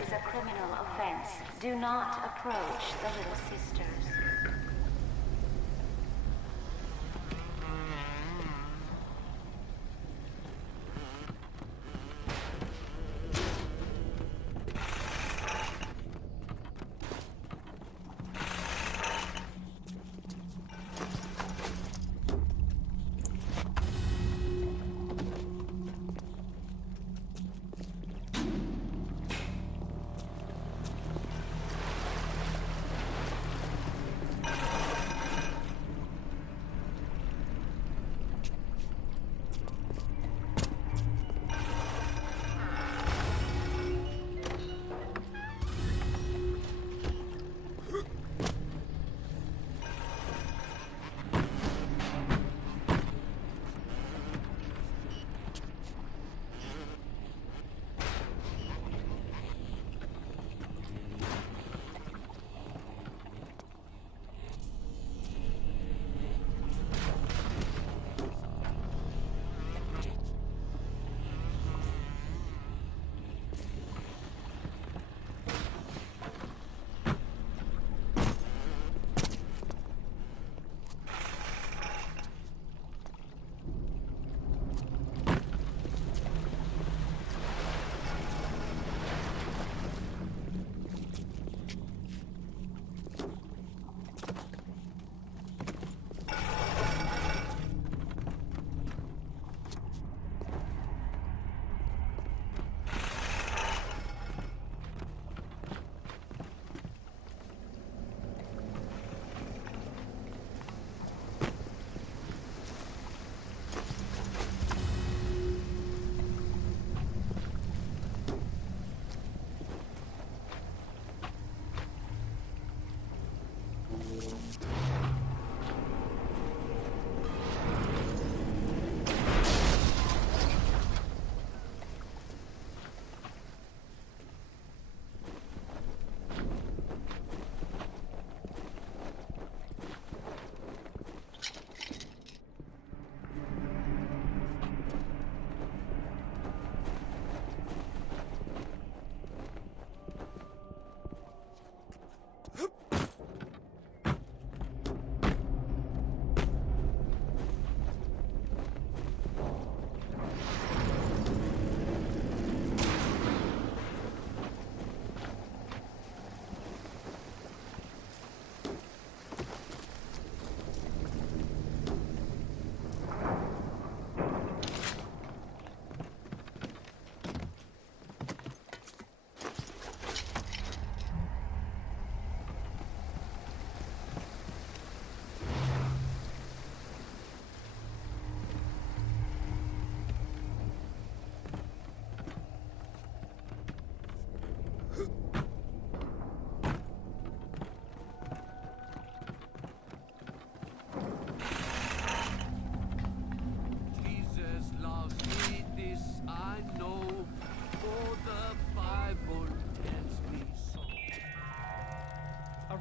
is a criminal offense. Do not approach the Little Sisters.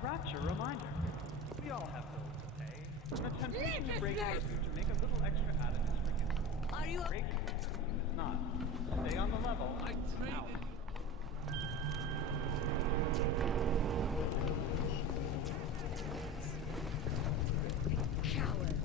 Rapture reminder. We all have bills to pay. And the temptation to break force you to make a little extra out of this freaking. Are you? Break it. It's not. Stay on the level. I traded. Out. Coward.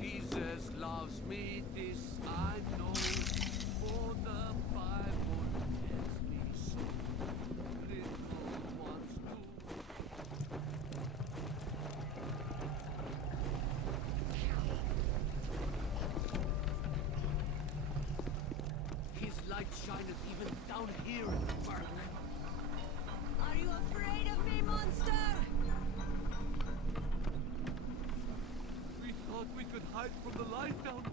Jesus loves me, this I know, for the Bible tells me so. Little ones do. His light shineth even down here in the dark. Are you afraid of me, monster? We thought we could hide from the light down here.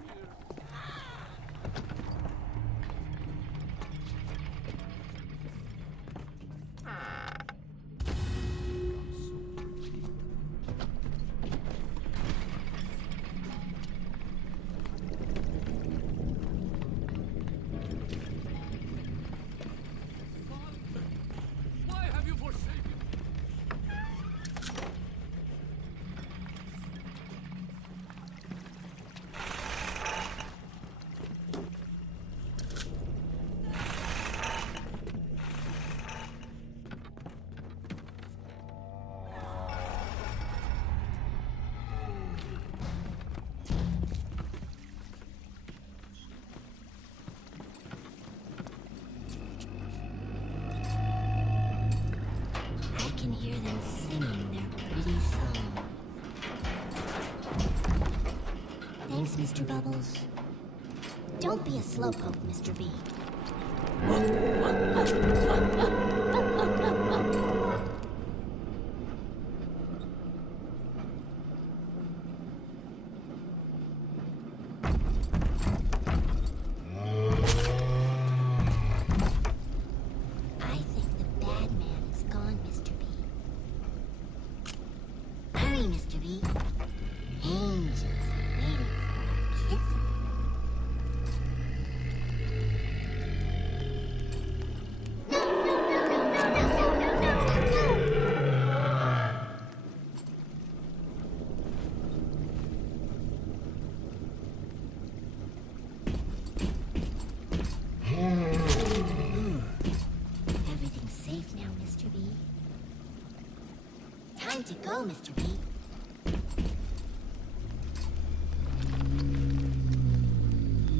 Mr. Bubbles. Don't be a slowpoke, Mr. B. I think the bad man is gone, Mr. B. Hurry, Mr. B. Angels are waiting for a kiss. Everything's safe now, Mr. B. Time to go, Mr. B.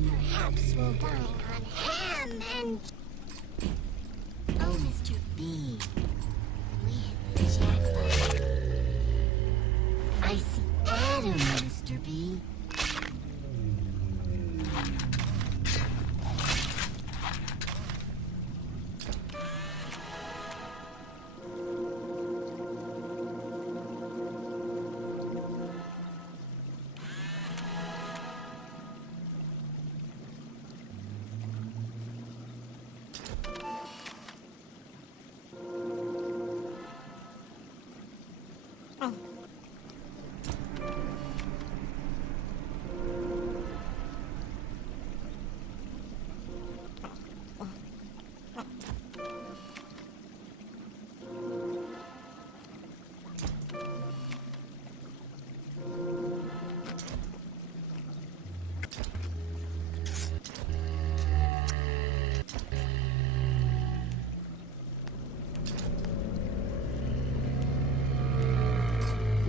Perhaps we'll dine on ham and... Oh, Mr. B. We hit the jackpot. I see Adam, Mr. B.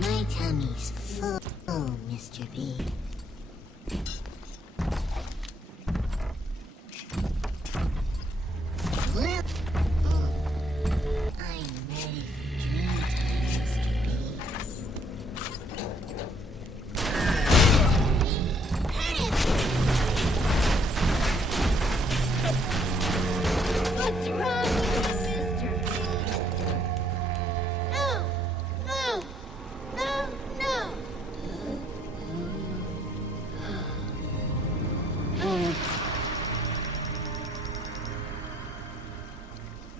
My tummy's full, Mr. B. Well, I'm ready for dream time, Mr. B. What's wrong with you, Mr. B? No! No! No! No!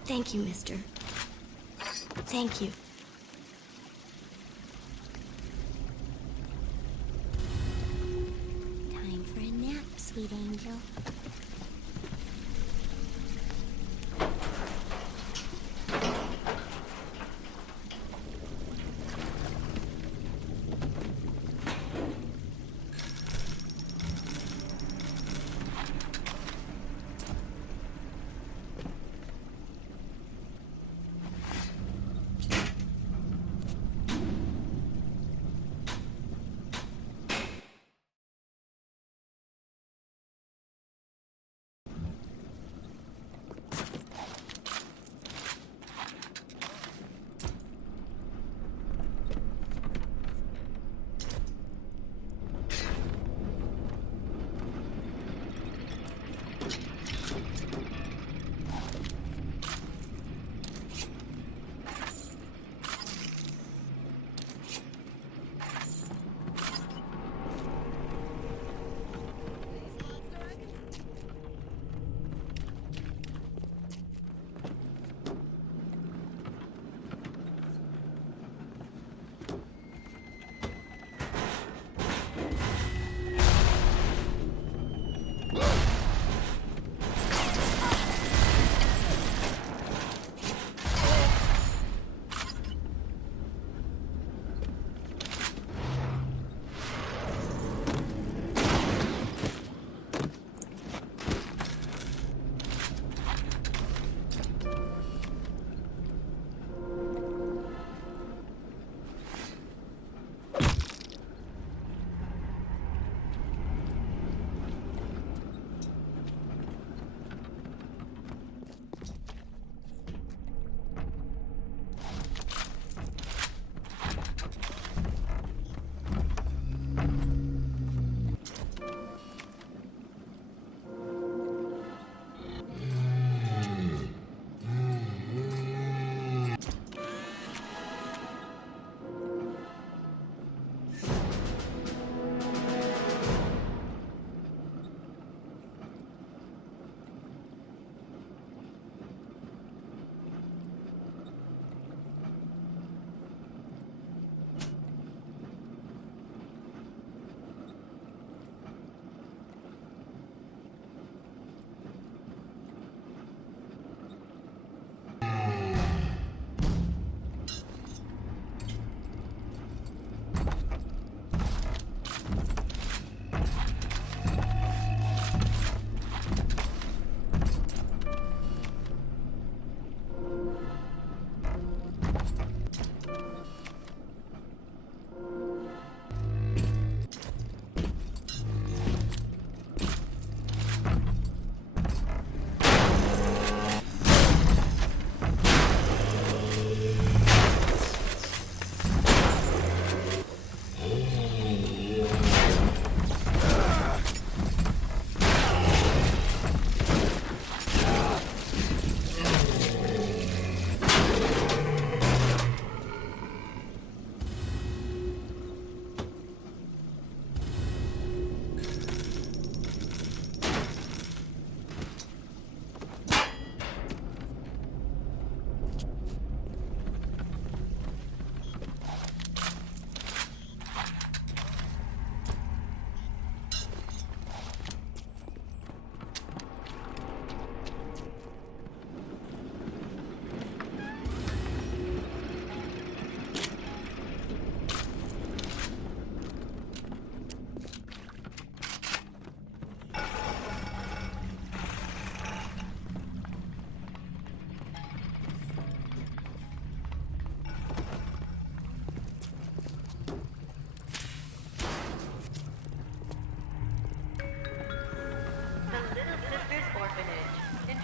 Thank you, mister. Thank you. Time for a nap, sweet angel.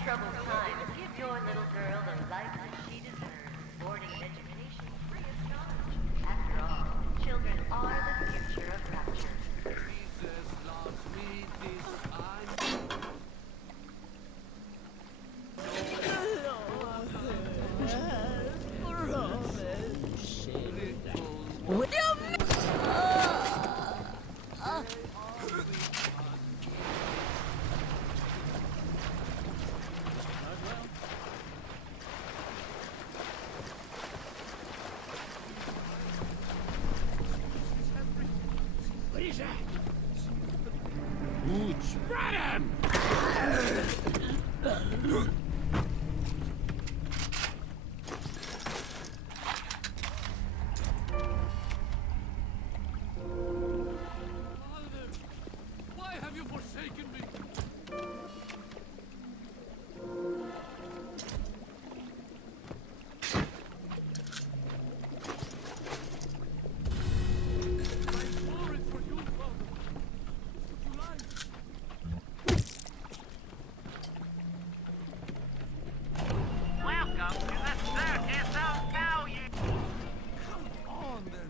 troubled times, give your little girl the life that she deserves. Boarding and education free of charge. After all, children are the future of rapture. Jesus loves me, this I know. What is that? Ooh, spread him! Father, why have you forsaken me? My war is for you, Father. Would you like? Welcome to the circus of value. Come on, then.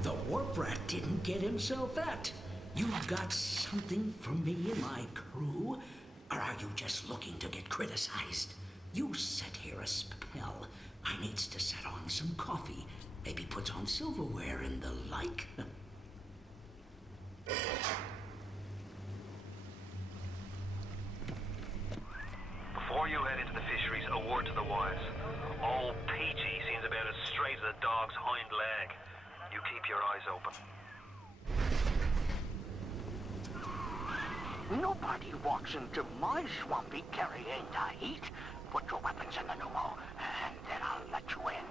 The warp rat didn't get himself at. You've got something for me and my crew? Or are you just looking to get criticized? You set here a spell. I needs to set on some coffee. Maybe put on silverware and the like. Before you head into the fisheries, a word to the wise. Old Peachy seems about as straight as a dog's hind leg. You keep your eyes open. Nobody walks into my swampy Carrienda heat. Put your weapons in the pneumo, and then I'll let you in.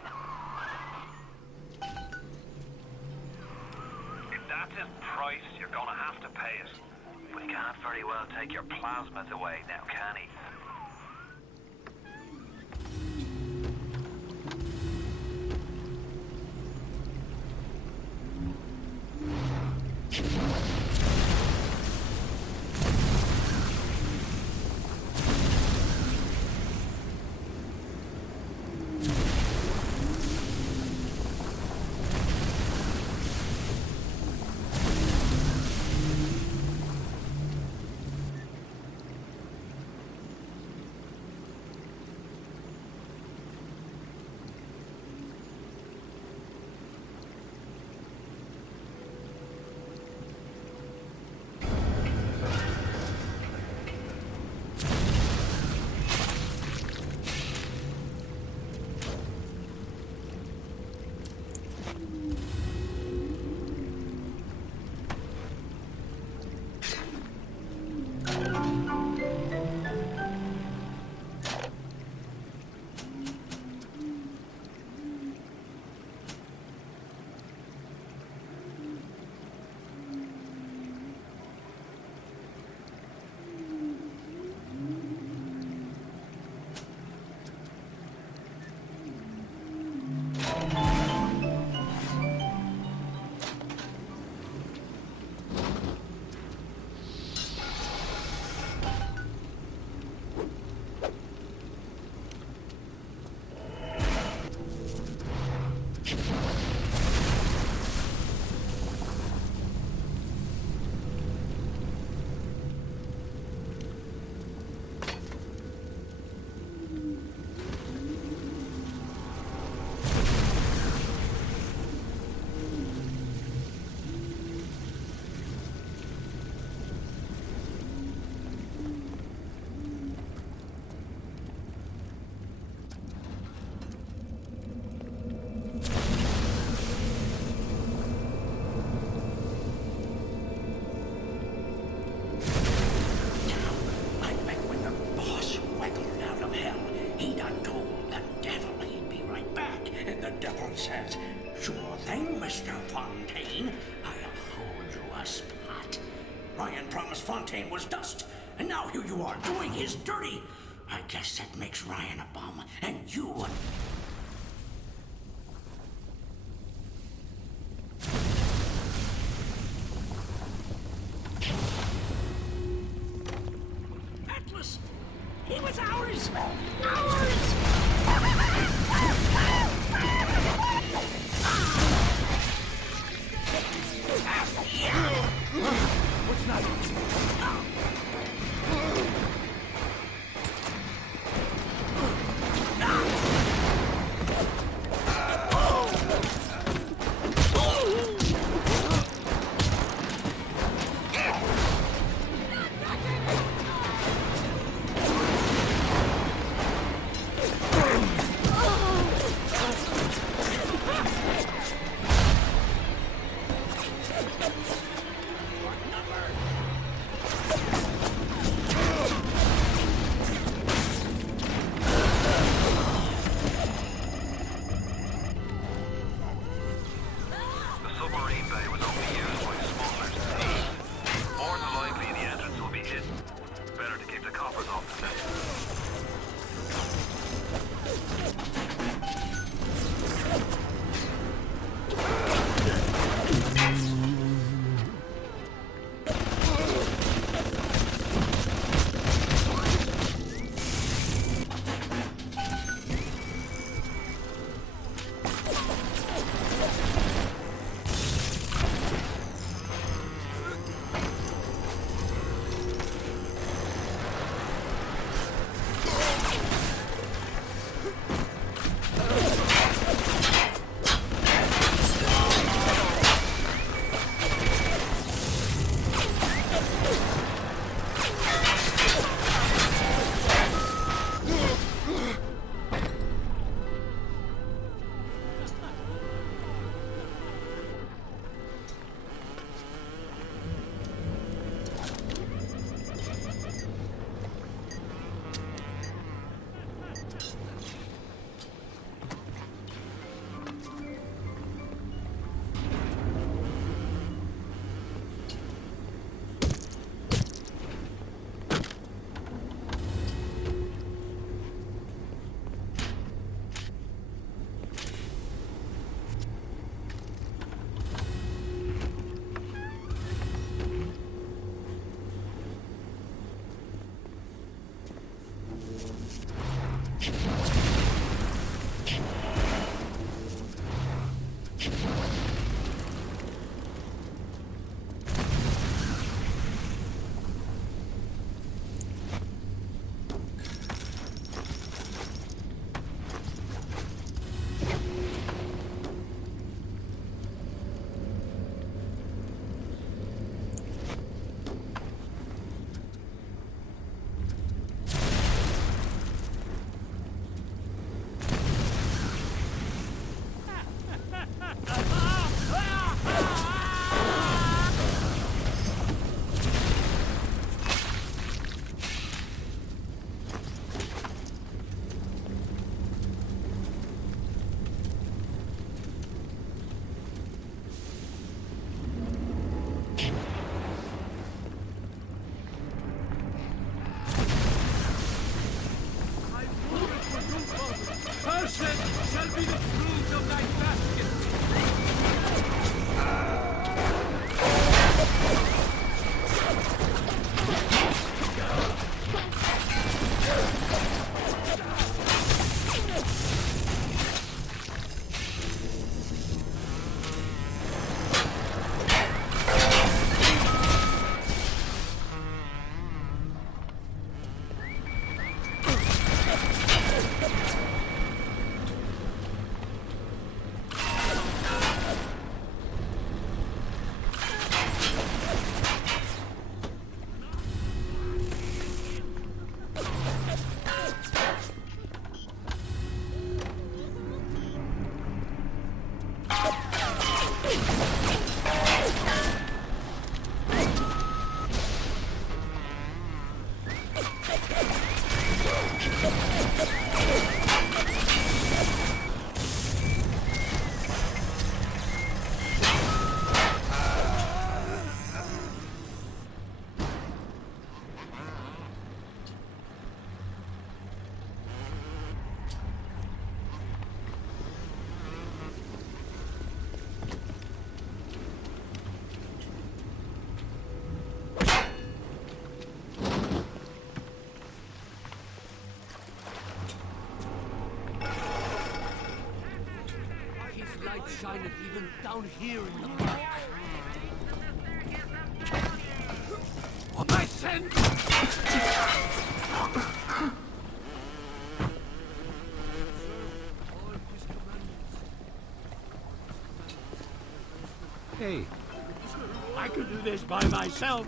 If that's his price, you're gonna have to pay it. But he can't very well take your plasmas away now, can he? says, "Sure thing, Mr. Fontaine. I'll hold you a spot." Ryan promised Fontaine was dust, and now here you are doing his dirty. I guess that makes Ryan a bum, and you a... Atlas! He was ours! Ours! What's not? The submarine bay was only used by smugglers and thieves. More than likely, the entrance will be hidden. Better to keep the coppers off the net. Shall be the fruit of thy basket. light shineth even down here in the mud. What I send? Hey, I could do this by myself.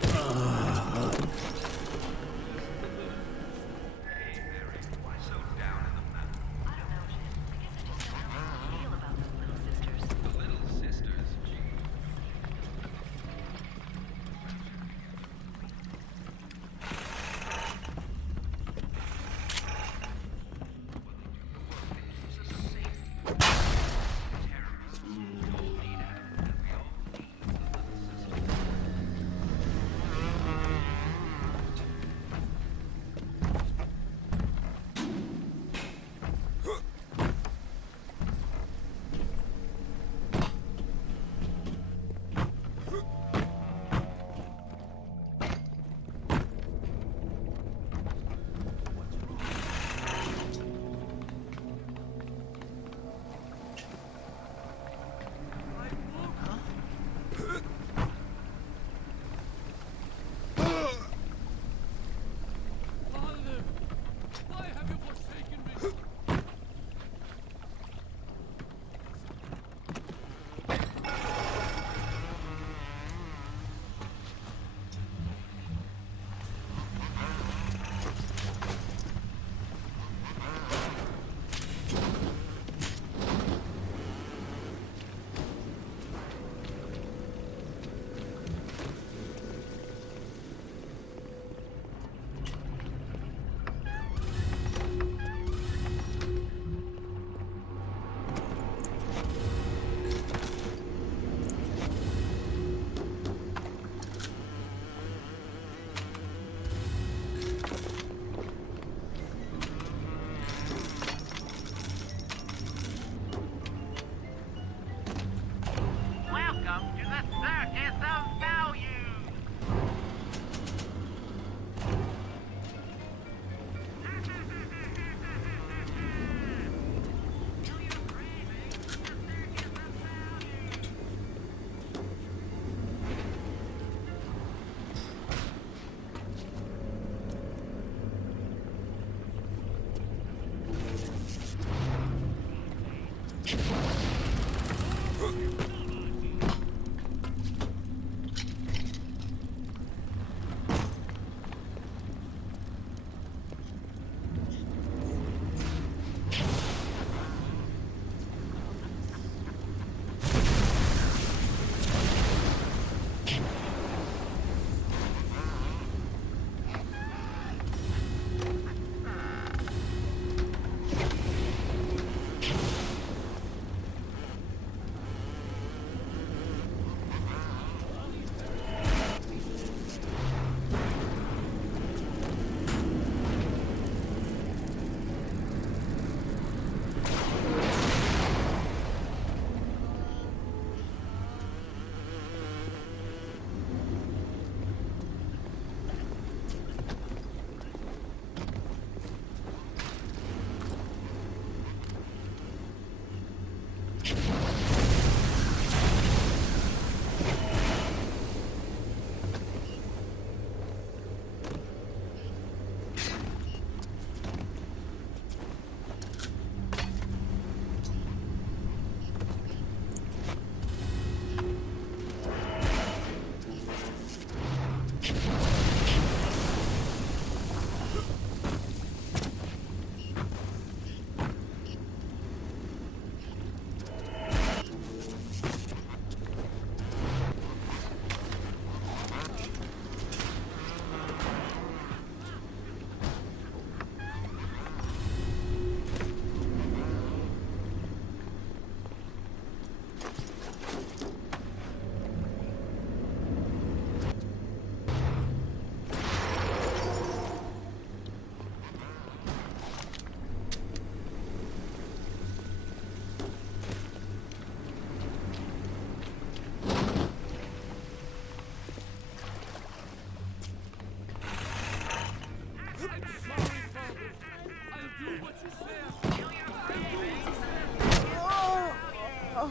The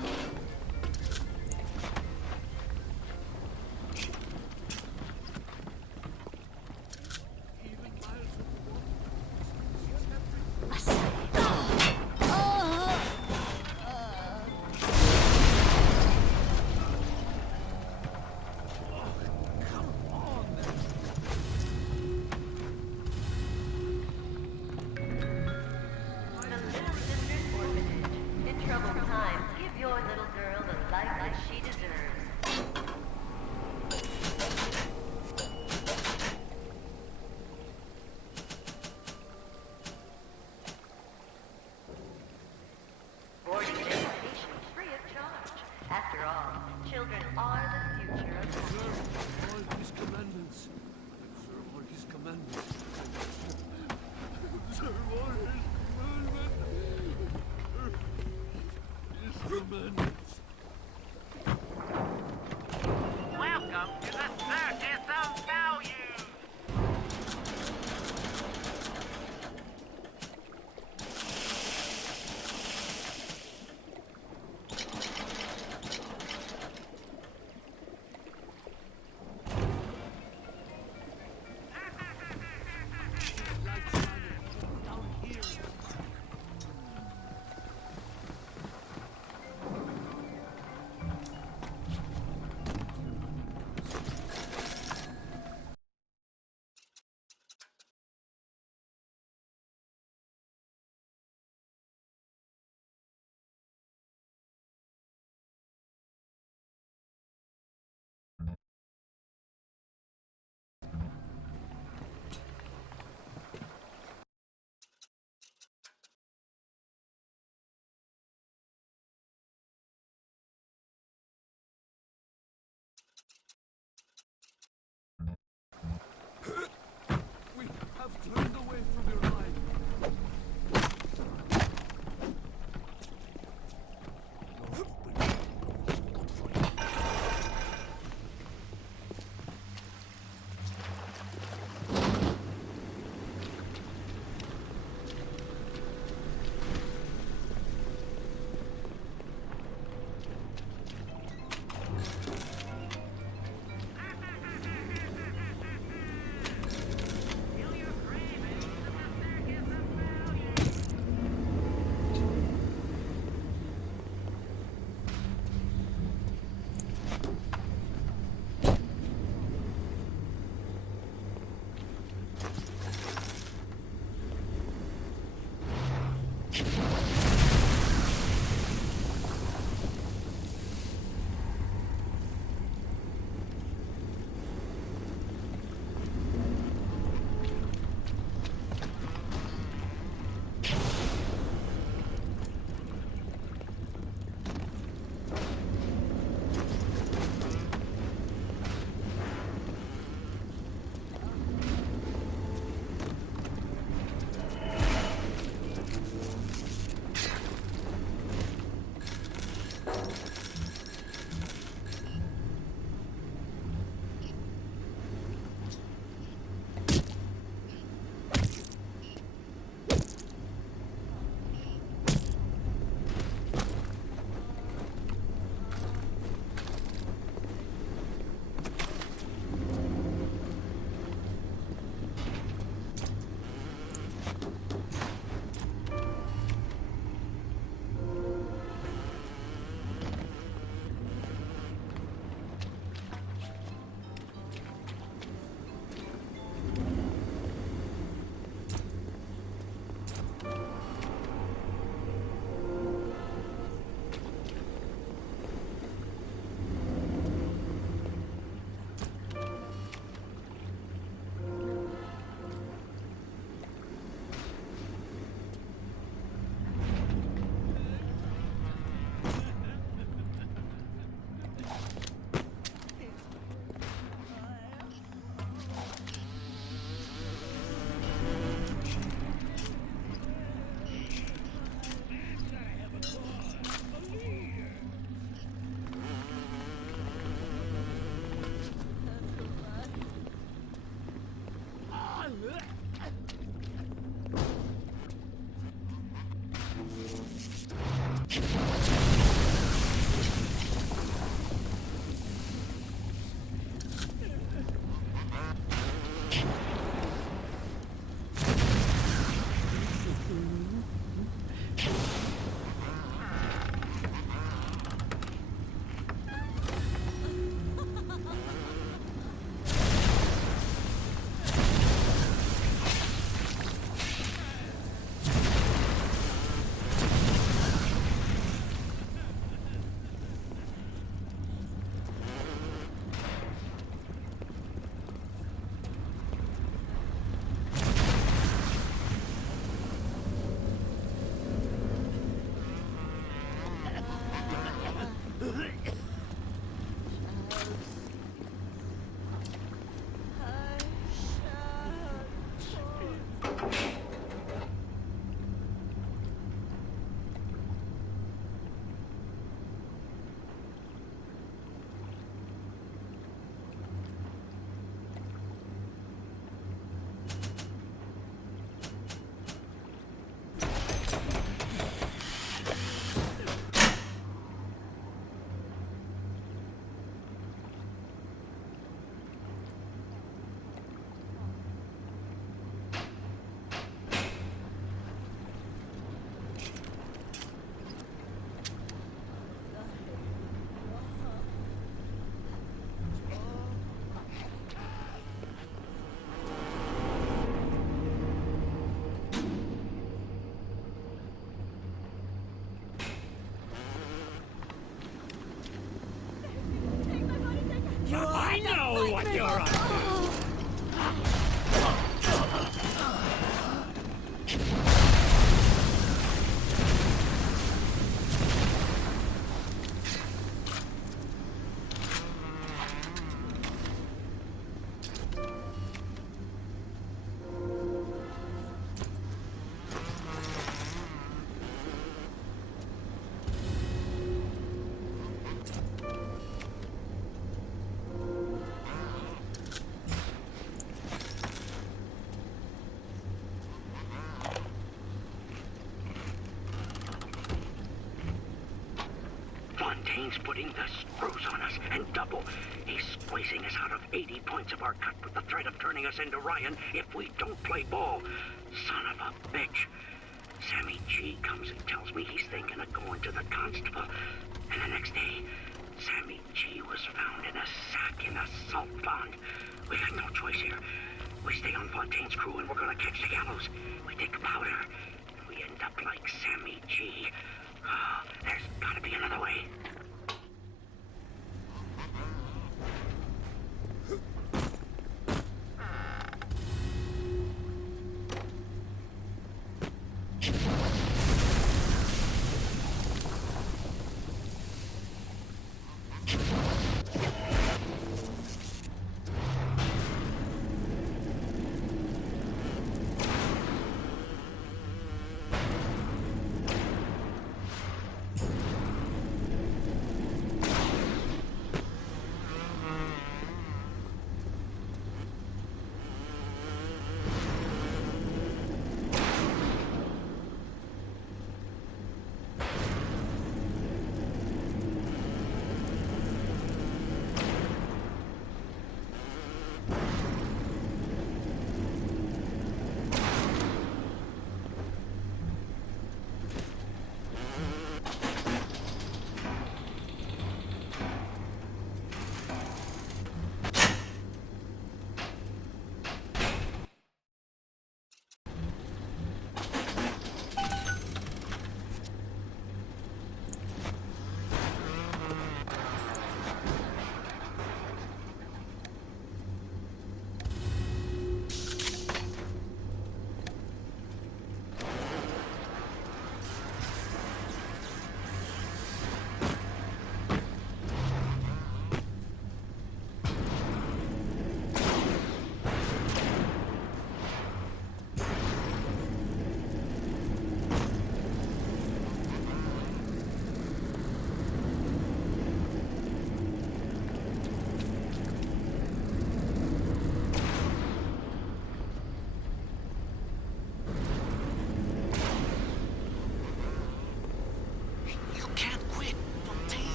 Little Sisters Orphanage. In troubled times, give your little girl the life that she deserves. Boarding and education free of charge. After all, children are the future of Observe all his commandments. Observe all his commandments. Observe all his commandments. His commandments. Welcome to the Circus of Value! Light shining down here in the park. Valentine's putting the screws on us, and double. He's squeezing us out of 80 points of our cut with the threat of turning us into Ryan if we don't play ball. Son of a bitch. Sammy G comes and tells me he's thinking of going to the constable. And the next day, Sammy G was found in a sack in a salt pond. We got no choice here. We stay on Fontaine's crew and we're gonna catch the gallows. We take powder, and we end up like Sammy G. Oh, there's gotta be another way.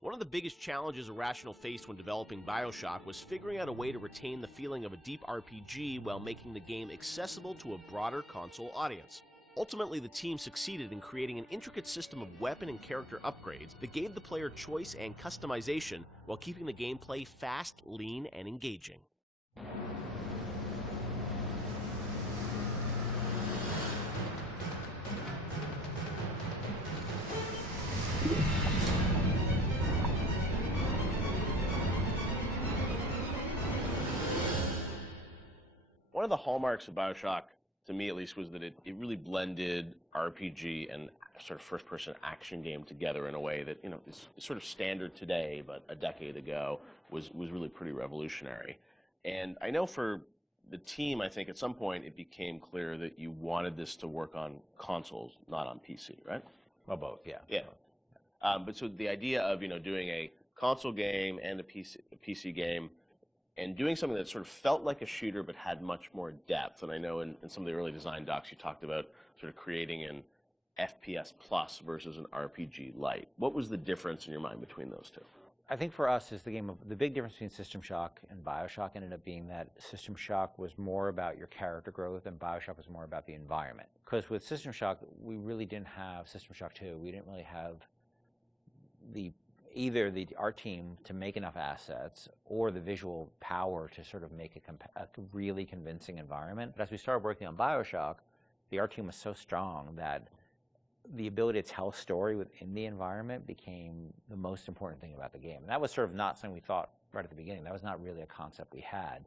One of the biggest challenges Irrational faced when developing BioShock was figuring out a way to retain the feeling of a deep RPG while making the game accessible to a broader console audience. Ultimately, the team succeeded in creating an intricate system of weapon and character upgrades that gave the player choice and customization while keeping the gameplay fast, lean, and engaging. One of the hallmarks of BioShock, to me at least, was that it really blended RPG and sort of first-person action game together in a way that, is sort of standard today, but a decade ago was really pretty revolutionary. And I know for the team, I think at some point it became clear that you wanted this to work on consoles, not on PC, right? Well, both, yeah. Yeah. But so the idea of, doing a console game and a PC game, and doing something that sort of felt like a shooter but had much more depth. And I know in some of the early design docs you talked about sort of creating an FPS plus versus an RPG light. What was the difference in your mind between those two? I think for us, is the big difference between System Shock and BioShock ended up being that System Shock was more about your character growth and BioShock was more about the environment. Because with System Shock, we really didn't have System Shock 2. We didn't really have either our team to make enough assets or the visual power to sort of make a really convincing environment. But as we started working on BioShock, the art team was so strong that the ability to tell a story within the environment became the most important thing about the game. And that was sort of not something we thought right at the beginning. That was not really a concept we had.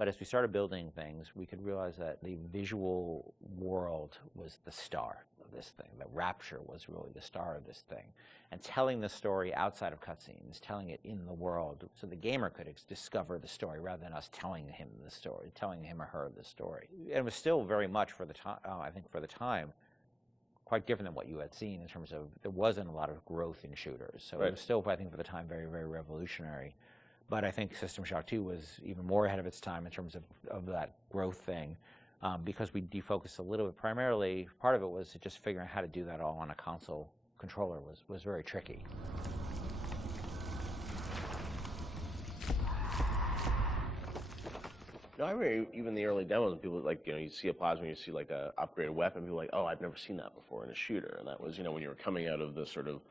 But as we started building things, we could realize that the visual world was the star of this thing. The rapture was really the star of this thing. And telling the story outside of cutscenes, telling it in the world, so the gamer could discover the story rather than us telling him the story, telling him or her the story. And it was still very much for the time, I think for the time, quite different than what you had seen in terms of there wasn't a lot of growth in shooters. So it was still, I think, for the time, very, very revolutionary. But I think System Shock 2 was even more ahead of its time in terms of that growth thing, because we defocused a little bit. Primarily, part of it was just figuring out how to do that all on a console controller was very tricky. No, I remember even the early demos, people like, you see a plasma, you see like a upgraded weapon, people are like, oh, I've never seen that before in a shooter. And that was, when you were coming out of the sort of,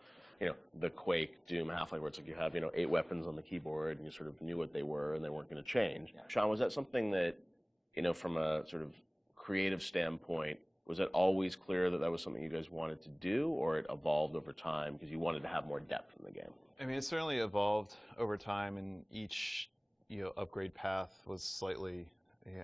the Quake, Doom, Half-Life, where it's like you have, 8 weapons on the keyboard, and you sort of knew what they were, and they weren't going to change. Yeah. Sean, was that something that, from a sort of creative standpoint, was it always clear that that was something you guys wanted to do, or it evolved over time because you wanted to have more depth in the game? I mean, it certainly evolved over time, and each, upgrade path was slightly,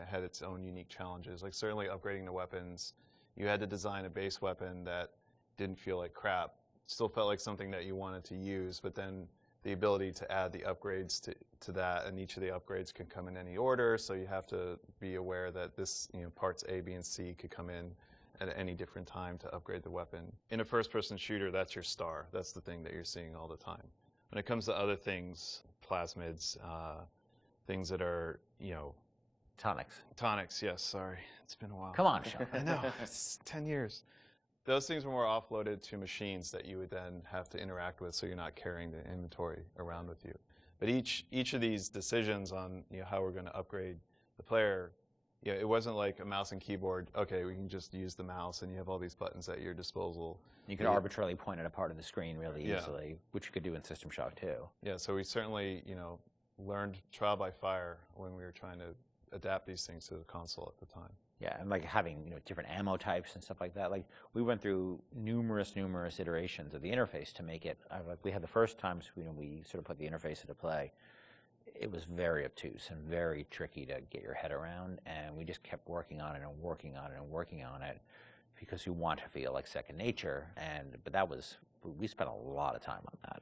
had its own unique challenges. Like certainly upgrading the weapons, you had to design a base weapon that didn't feel like crap. Still felt like something that you wanted to use, but then the ability to add the upgrades to that, and each of the upgrades can come in any order, so you have to be aware that this, parts A, B, and C could come in at any different time to upgrade the weapon. In a first-person shooter, that's your star. That's the thing that you're seeing all the time. When it comes to other things, plasmids, things that are, Tonics. Tonics, yes, sorry. It's been a while. Come on, Sean. I know, it's 10 years. Those things were more offloaded to machines that you would then have to interact with, so you're not carrying the inventory around with you. But each of these decisions on how we're going to upgrade the player, it wasn't like a mouse and keyboard. Okay, we can just use the mouse, and you have all these buttons at your disposal. You could arbitrarily point at a part of the screen really easily, which you could do in System Shock 2. Yeah, so we certainly learned trial by fire when we were trying to adapt these things to the console at the time. Yeah, and like having different ammo types and stuff like that. Like we went through numerous iterations of the interface to make it. Like we had the first times we sort of put the interface into play. It was very obtuse and very tricky to get your head around, and we just kept working on it and working on it and working on it because you want to feel like second nature. But that was, we spent a lot of time on that.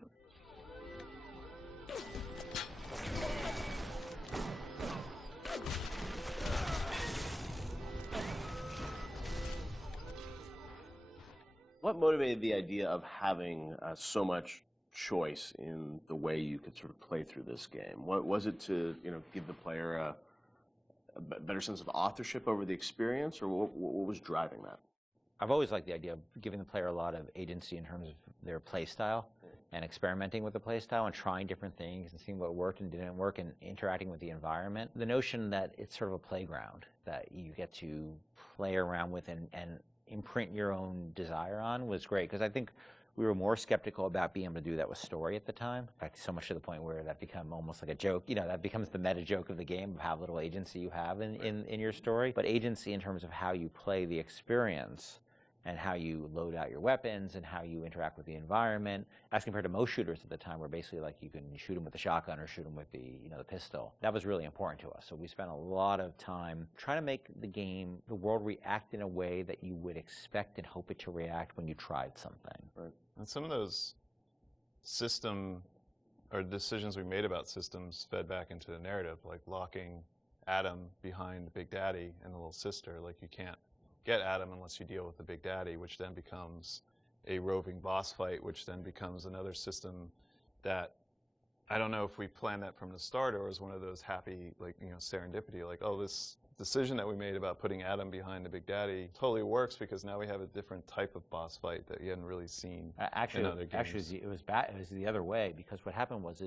What motivated the idea of having so much choice in the way you could sort of play through this game? What was it to give the player a better sense of authorship over the experience, or what was driving that? I've always liked the idea of giving the player a lot of agency in terms of their play style and experimenting with the play style and trying different things and seeing what worked and didn't work and interacting with the environment. The notion that it's sort of a playground that you get to play around with and imprint your own desire on was great, because I think we were more skeptical about being able to do that with story at the time. In fact, so much to the point where that became almost like a joke. That becomes the meta joke of the game of how little agency you have in your story. But agency in terms of how you play the experience and how you load out your weapons and how you interact with the environment, as compared to most shooters at the time, where basically like you can shoot them with a shotgun or shoot them with the the pistol. That was really important to us. So we spent a lot of time trying to make the world react in a way that you would expect and hope it to react when you tried something. Right. And some of those decisions we made about systems fed back into the narrative, like locking Adam behind Big Daddy and the little sister. Like you can't get Adam unless you deal with the Big Daddy, which then becomes a roving boss fight, which then becomes another system that I don't know if we planned that from the start or was one of those happy, serendipity, like, oh, this decision that we made about putting Adam behind the Big Daddy totally works because now we have a different type of boss fight that you hadn't really seen in other games. Actually, it was the other way, because what happened was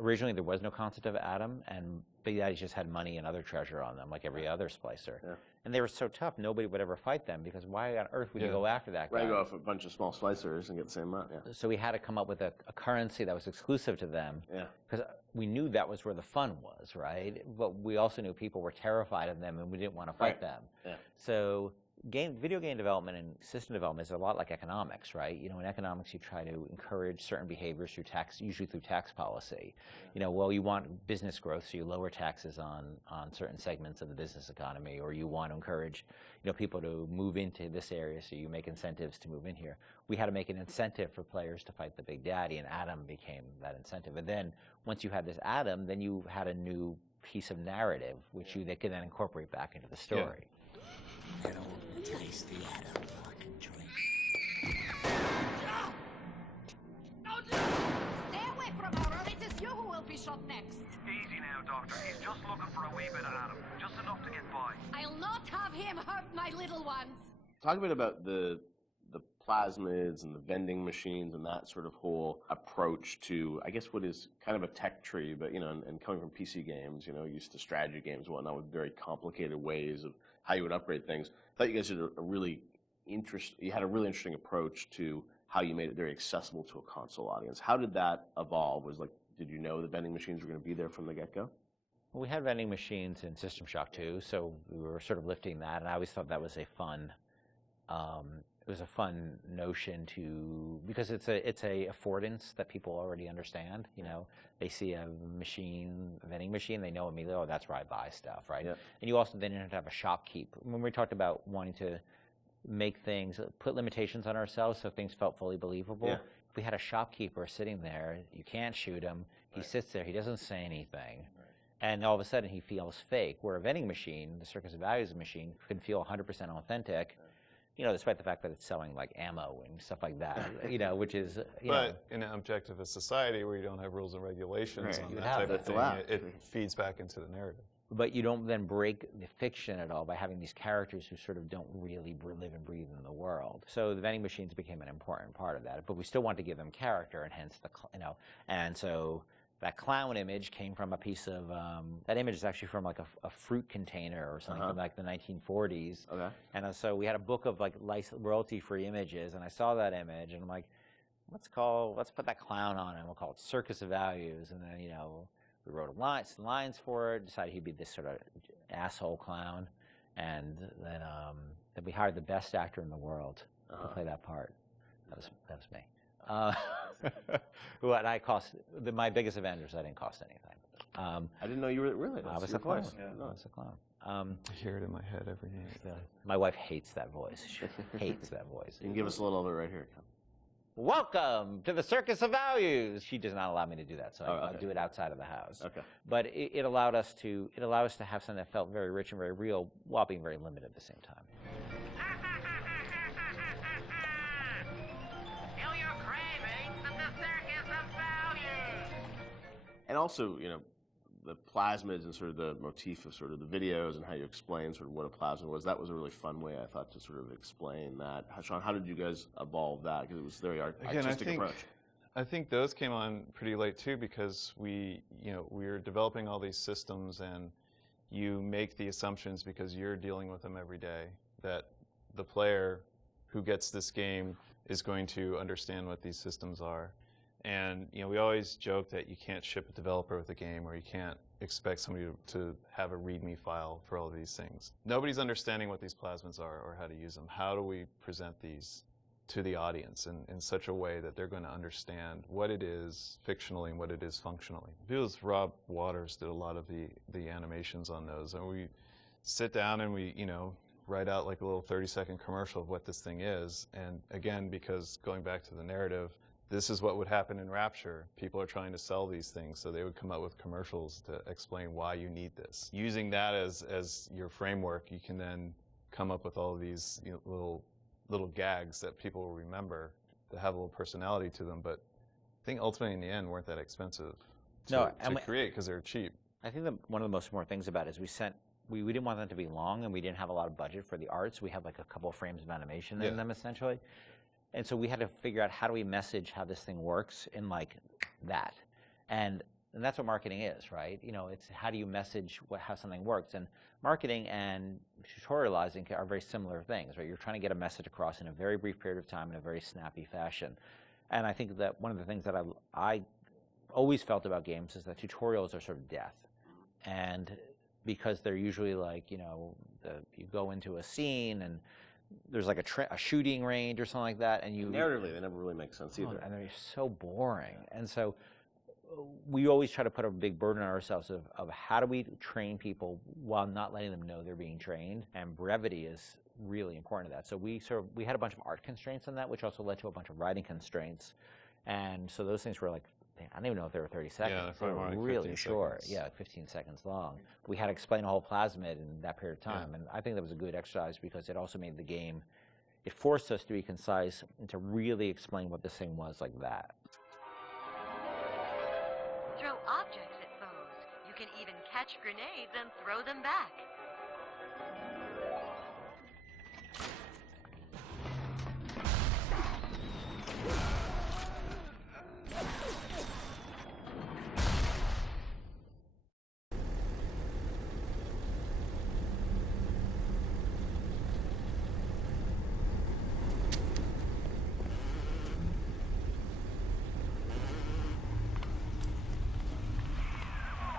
originally there was no concept of Adam, and Big Daddy just had money and other treasure on them, like every other splicer. Yeah. And they were so tough, nobody would ever fight them, because why on earth would you go after that guy? Right, go off a bunch of small splicers and get the same amount, yeah. So we had to come up with a currency that was exclusive to them, because we knew that was where the fun was, right? But we also knew people were terrified of them, and we didn't want to fight them. Yeah. So video game development and system development is a lot like economics, right? You know, in economics, you try to encourage certain behaviors through tax, usually through tax policy. You know, well, you want business growth, so you lower taxes on certain segments of the business economy, or you want to encourage, you know, people to move into this area, so you make incentives to move in here. We had to make an incentive for players to fight the big daddy, and Adam became that incentive. And then once you had this Adam, then you had a new piece of narrative, which they could then incorporate back into the story. That old tasty Adam fucking drink. Stay away from her, or it is you who will be shot next. Easy now, Doctor. He's just looking for a wee bit of Adam. Just enough to get by. I'll not have him hurt my little ones. Talk a bit about the plasmids and the vending machines and that sort of whole approach to, I guess, what is kind of a tech tree, but, you know, and coming from PC games, you know, used to strategy games and whatnot with very complicated ways of how you would upgrade things. I thought you guys did a really interesting approach to how you made it very accessible to a console audience. How did that evolve? Did you know the vending machines were going to be there from the get-go? Well, we had vending machines in System Shock 2, so we were sort of lifting that, and I always thought that was a fun notion because it's a affordance that people already understand. You know, they see a vending machine, they know immediately, oh, that's where I buy stuff, right? Yeah. And you also then have to have a shopkeep. When we talked about wanting to make things, put limitations on ourselves so things felt fully believable. Yeah. If we had a shopkeeper sitting there, you can't shoot him. He sits there, he doesn't say anything. Right. And all of a sudden he feels fake. Where a vending machine, the Circus of Values machine, can feel 100% authentic. You know, despite the fact that it's selling like ammo and stuff like that, you know, which is, But in an objectivist society where you don't have rules and regulations on that type of thing, it feeds back into the narrative. But you don't then break the fiction at all by having these characters who sort of don't really live and breathe in the world. So the vending machines became an important part of that, but we still want to give them character, and hence and so that clown image came from a piece of, that image is actually from like a fruit container or something from like the 1940s. Okay. And so we had a book of like royalty-free images, and I saw that image, and I'm like, let's put that clown on it, and we'll call it Circus of Values. And then, you know, we wrote lines for it, decided he'd be this sort of asshole clown, and then we hired the best actor in the world to play that part. That was me. My biggest Avengers, I didn't cost anything. I didn't know you were really. I was a clown. I was a clown. I hear it in my head every day. My wife hates that voice. She hates that voice. You can give us a little of it right here. Welcome to the Circus of Values. She does not allow me to do that, so I do it outside of the house. Okay. But it allowed us to have something that felt very rich and very real, while being very limited at the same time. And also, you know, the plasmids and sort of the motif of sort of the videos and how you explain sort of what a plasmid was, that was a really fun way, I thought, to sort of explain that. Sean, how did you guys evolve that? Because it was a very artistic approach. I think those came on pretty late too, because we were developing all these systems, and you make the assumptions because you're dealing with them every day that the player who gets this game is going to understand what these systems are. And we always joke that you can't ship a developer with a game, or you can't expect somebody to have a README file for all of these things. Nobody's understanding what these plasmids are or how to use them. How do we present these to the audience in such a way that they're going to understand what it is fictionally and what it is functionally? Because Rob Waters did a lot of the animations on those, and we sit down and we write out like a little 30-second commercial of what this thing is. And again, because going back to the narrative, this is what would happen in Rapture. People are trying to sell these things, so they would come up with commercials to explain why you need this. Using that as your framework, you can then come up with all of these little gags that people will remember that have a little personality to them. But I think ultimately in the end weren't that expensive to create, because they're cheap. I think one of the most important things about it is we didn't want them to be long, and we didn't have a lot of budget for the art, so we had like a couple of frames of animation in them essentially. And so we had to figure out, how do we message how this thing works in like that. And that's what marketing is, right? It's how do you message how something works. And marketing and tutorializing are very similar things, right? You're trying to get a message across in a very brief period of time in a very snappy fashion. And I think that one of the things that I always felt about games is that tutorials are sort of death. And because they're usually like, you go into a scene and there's like a shooting range or something like that, and you narratively they never really make sense either. And they're so boring. And so we always try to put a big burden on ourselves of how do we train people while not letting them know they're being trained, and brevity is really important to that. So we had a bunch of art constraints on that, which also led to a bunch of writing constraints. And so those things were like, I don't even know if they were 30 seconds. Yeah, they were like really 15 short. seconds. Yeah, like 15 seconds long. We had to explain a whole plasmid in that period of time. And I think that was a good exercise because it also made the game, it forced us to be concise and to really explain what this thing was like that. Throw objects at foes. You can even catch grenades and throw them back.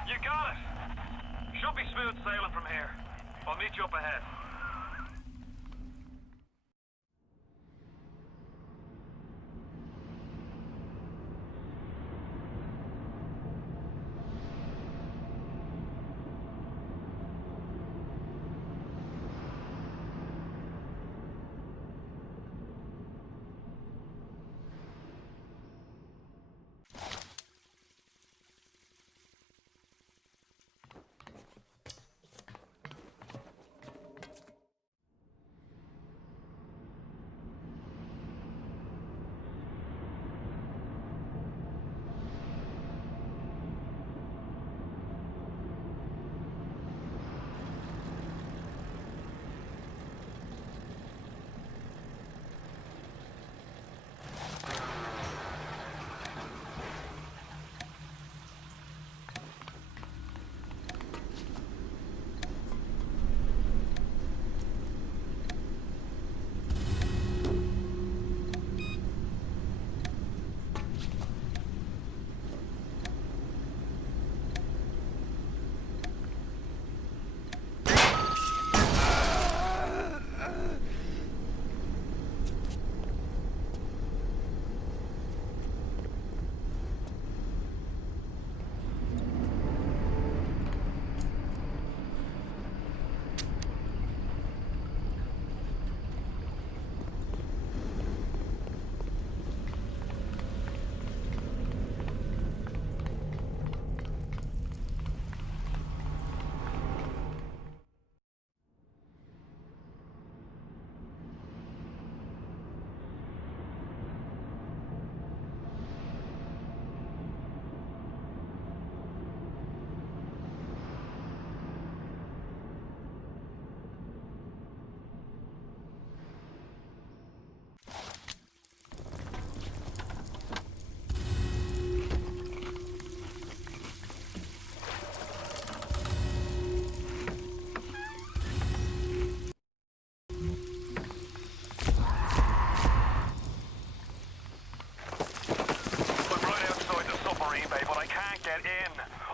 You got it! Should be smooth sailing from here. I'll meet you up ahead.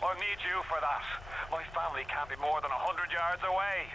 I'll need you for that. My family can't be more than 100 yards away.